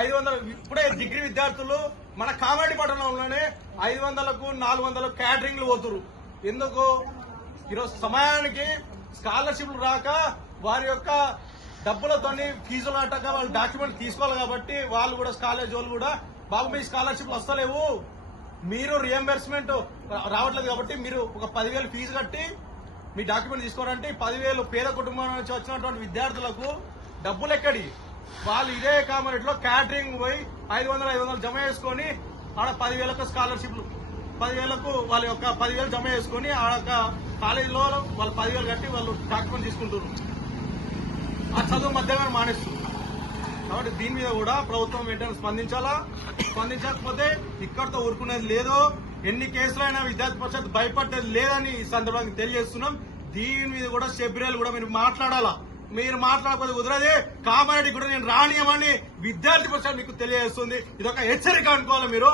500 ఇప్పుడే డిగ్రీ విద్యార్థులు మన కామారెడ్డి పట్టణంలోనే 500కు 400 క్యాటరింగ్లు పోతున్నారు. ఎందుకు? ఈరోజు సమయానికి స్కాలర్షిప్లు రాక వారి యొక్క డబ్బులతోని ఫీజులు అట్టక వాళ్ళు డాక్యుమెంట్ తీసుకోవాలి కాబట్టి వాళ్ళు కూడా కాలేజ్ వాళ్ళు కూడా బాబు మీ స్కాలర్షిప్లు వస్తలేవు, మీరు రియంబర్స్మెంట్ రావట్లేదు కాబట్టి మీరు ఒక 10,000 ఫీజు కట్టి మీ డాక్యుమెంట్ తీసుకోవాలంటే 10,000 పేద కుటుంబం నుంచి వచ్చినటువంటి విద్యార్థులకు డబ్బులు ఎక్కడి? వాళ్ళు ఇదే కామారెడ్డిలో క్యాటరింగ్ పోయి 500 జమ చేసుకుని ఆడ 10,000కు స్కాలర్షిప్లు 10,000కు వాళ్ళ యొక్క 10,000 జమ చేసుకుని ఆడ కాలేజీలో వాళ్ళు 10,000 కట్టి వాళ్ళు డాక్యుమెంట్ తీసుకుంటున్నారు. ఆ చదువు మధ్యలో మానేస్తున్నారు. కాబట్టి దీని మీద కూడా ప్రభుత్వం వెంటనే స్పందించాలా. స్పందించకపోతే ఇక్కడితో ఊరుకునేది లేదు. ఎన్ని కేసులైనా విద్యార్థి పరిషత్ భయపడ్డది లేదని ఈ సందర్భంగా తెలియజేస్తున్నాం. దీని మీద కూడా శబరిలు కూడా మీరు మాట్లాడాలా. మీరు మాట్లాడకపోతే కుదరదే. కామారెడ్డి కూడా నేను రానియమని విద్యార్థి పరిషత్ మీకు తెలియజేస్తుంది. ఇది ఒక హెచ్చరిక అనుకోవాలి మీరు.